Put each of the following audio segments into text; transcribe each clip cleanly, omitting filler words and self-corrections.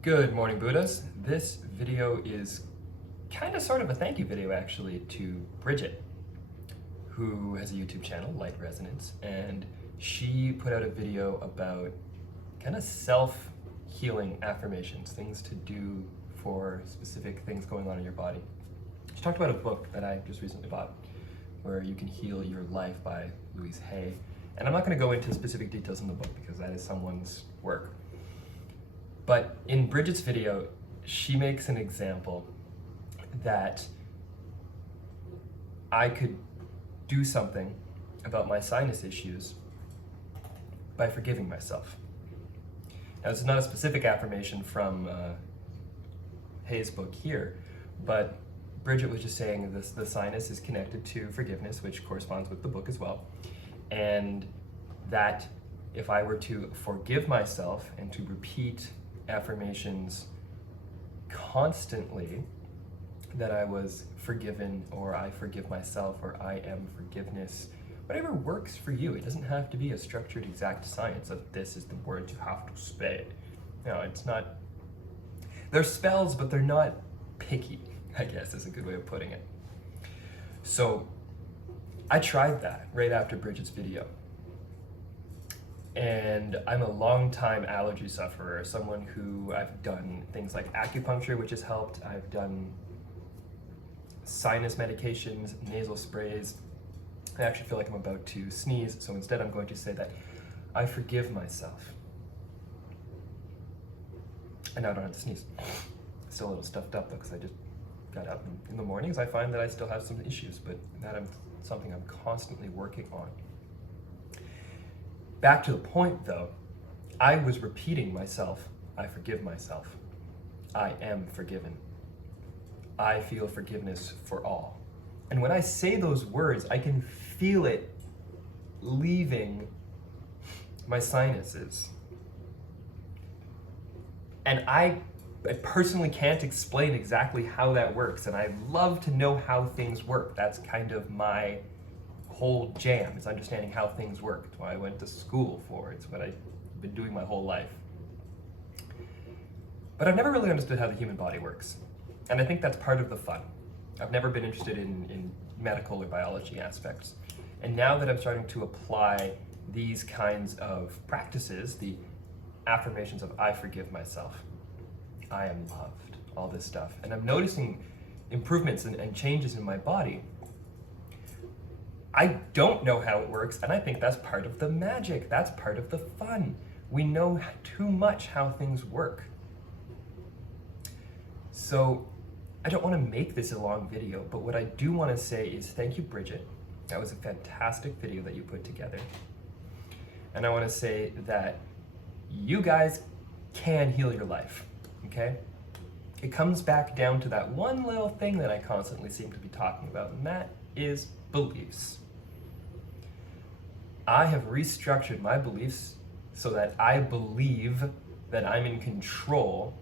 Good morning, Buddhas. This video is kind of sort of a thank you video actually to Bridget, who has a YouTube channel, Light Resonance, and she put out a video about kind of self-healing affirmations, things to do for specific things going on in your body. She talked about a book that I just recently bought, where you can heal your life by Louise Hay. And I'm not going to go into specific details in the book because that is someone's work. But in Bridget's video, she makes an example that I could do something about my sinus issues by forgiving myself. Now, this is not a specific affirmation from Hay's book here, but Bridget was just saying this: the sinus is connected to forgiveness, which corresponds with the book as well, and that if I were to forgive myself and to repeat affirmations constantly, that I was forgiven, or I forgive myself, or I am forgiveness, whatever works for you. It doesn't have to be a structured exact science of this is the word you have to say. No, it's not. They're spells, but they're not picky, I guess is a good way of putting it. So I tried that right after Bridget's video. And I'm a long-time allergy sufferer, someone who I've done things like acupuncture, which has helped. I've done sinus medications, nasal sprays. I actually feel like I'm about to sneeze, so instead I'm going to say that I forgive myself. And now I don't have to sneeze. Still a little stuffed up though, because I just got up. In the mornings I find that I still have some issues, but something I'm constantly working on. Back to the point though, I was repeating myself, I forgive myself. I am forgiven. I feel forgiveness for all. And when I say those words, I can feel it leaving my sinuses. And I personally can't explain exactly how that works, and I love to know how things work. That's kind of my whole jam, is understanding how things work. It's what I went to school for. It's what I've been doing my whole life. But I've never really understood how the human body works. And I think that's part of the fun. I've never been interested in medical or biology aspects. And now that I'm starting to apply these kinds of practices, the affirmations of I forgive myself, I am loved, all this stuff, and I'm noticing improvements and changes in my body, I don't know how it works, and I think that's part of the magic. That's part of the fun. We know too much how things work. So I don't want to make this a long video, but what I do want to say is thank you, Bridget. That was a fantastic video that you put together. And I want to say that you guys can heal your life, okay? It comes back down to that one little thing that I constantly seem to be talking about, and that is beliefs. I have restructured my beliefs so that I believe that I'm in control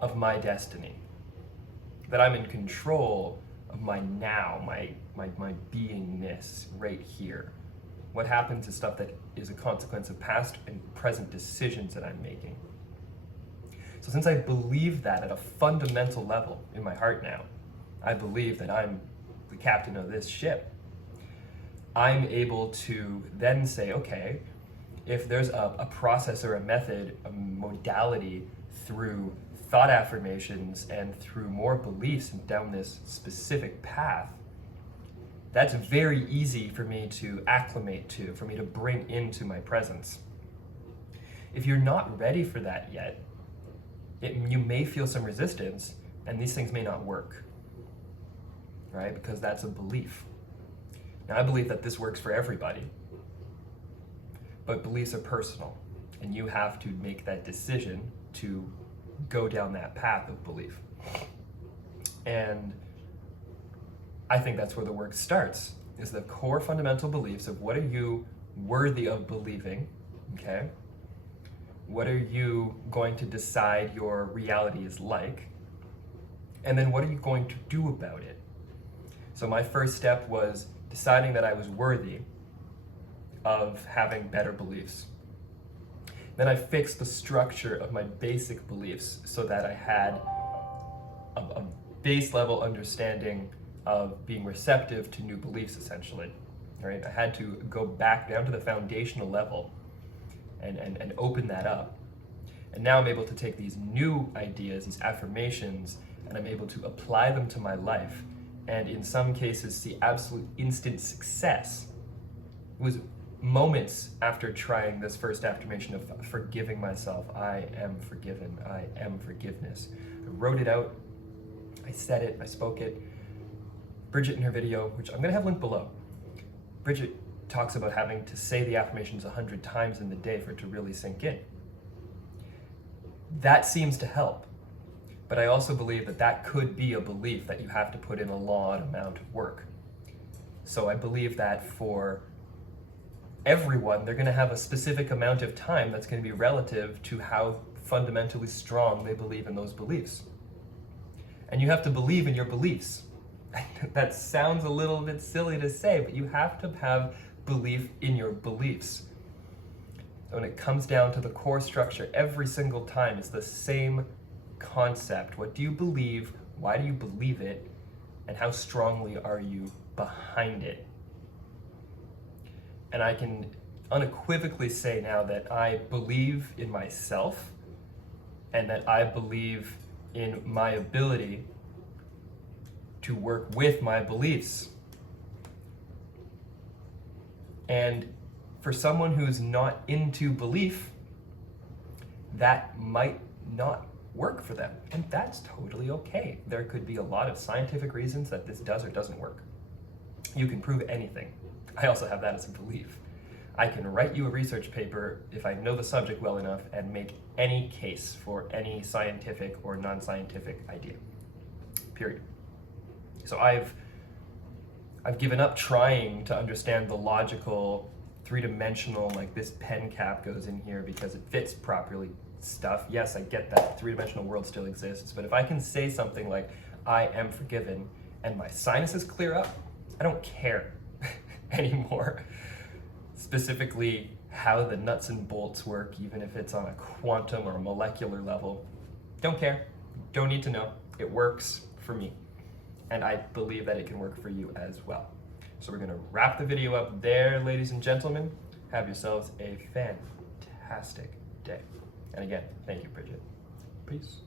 of my destiny, that I'm in control of my now, my beingness right here. What happens is stuff that is a consequence of past and present decisions that I'm making. So since I believe that at a fundamental level in my heart now, I believe that I'm the captain of this ship, I'm able to then say, okay, if there's a process or a method, a modality through thought affirmations and through more beliefs and down this specific path, that's very easy for me to acclimate to, for me to bring into my presence. If you're not ready for that yet, you may feel some resistance, and these things may not work, right? Because that's a belief. Now, I believe that this works for everybody, but beliefs are personal, and you have to make that decision to go down that path of belief. And I think that's where the work starts, is the core fundamental beliefs of what are you worthy of believing, okay? What are you going to decide your reality is like? And then what are you going to do about it? So my first step was deciding that I was worthy of having better beliefs. Then I fixed the structure of my basic beliefs so that I had a base level understanding of being receptive to new beliefs, essentially. Right? I had to go back down to the foundational level and open that up. And now I'm able to take these new ideas, these affirmations, and I'm able to apply them to my life. And in some cases, see absolute instant success. It was moments after trying this first affirmation of forgiving myself. I am forgiven. I am forgiveness. I wrote it out. I said it. I spoke it. Bridget, in her video, which I'm going to have linked below, Bridget talks about having to say the affirmations 100 times in the day for it to really sink in. That seems to help. But I also believe that that could be a belief that you have to put in a long amount of work. So I believe that for everyone, they're going to have a specific amount of time that's going to be relative to how fundamentally strong they believe in those beliefs. And you have to believe in your beliefs. That sounds a little bit silly to say, but you have to have belief in your beliefs. So when it comes down to the core structure, every single time it's the same concept. What do you believe? Why do you believe it? And how strongly are you behind it? And I can unequivocally say now that I believe in myself and that I believe in my ability to work with my beliefs. And for someone who's not into belief, that might not work for them. And that's totally okay. There could be a lot of scientific reasons that this does or doesn't work. You can prove anything. I also have that as a belief. I can write you a research paper if I know the subject well enough and make any case for any scientific or non-scientific idea. Period. So I've given up trying to understand the logical, three-dimensional, like this pen cap goes in here because it fits properly stuff. Yes, I get that the three-dimensional world still exists, but if I can say something like, I am forgiven, and my sinuses clear up, I don't care anymore. Specifically, how the nuts and bolts work, even if it's on a quantum or a molecular level. Don't care. Don't need to know. It works for me. And I believe that it can work for you as well. So we're going to wrap the video up there, ladies and gentlemen. Have yourselves a fantastic day. And again, thank you, Bridget. Peace.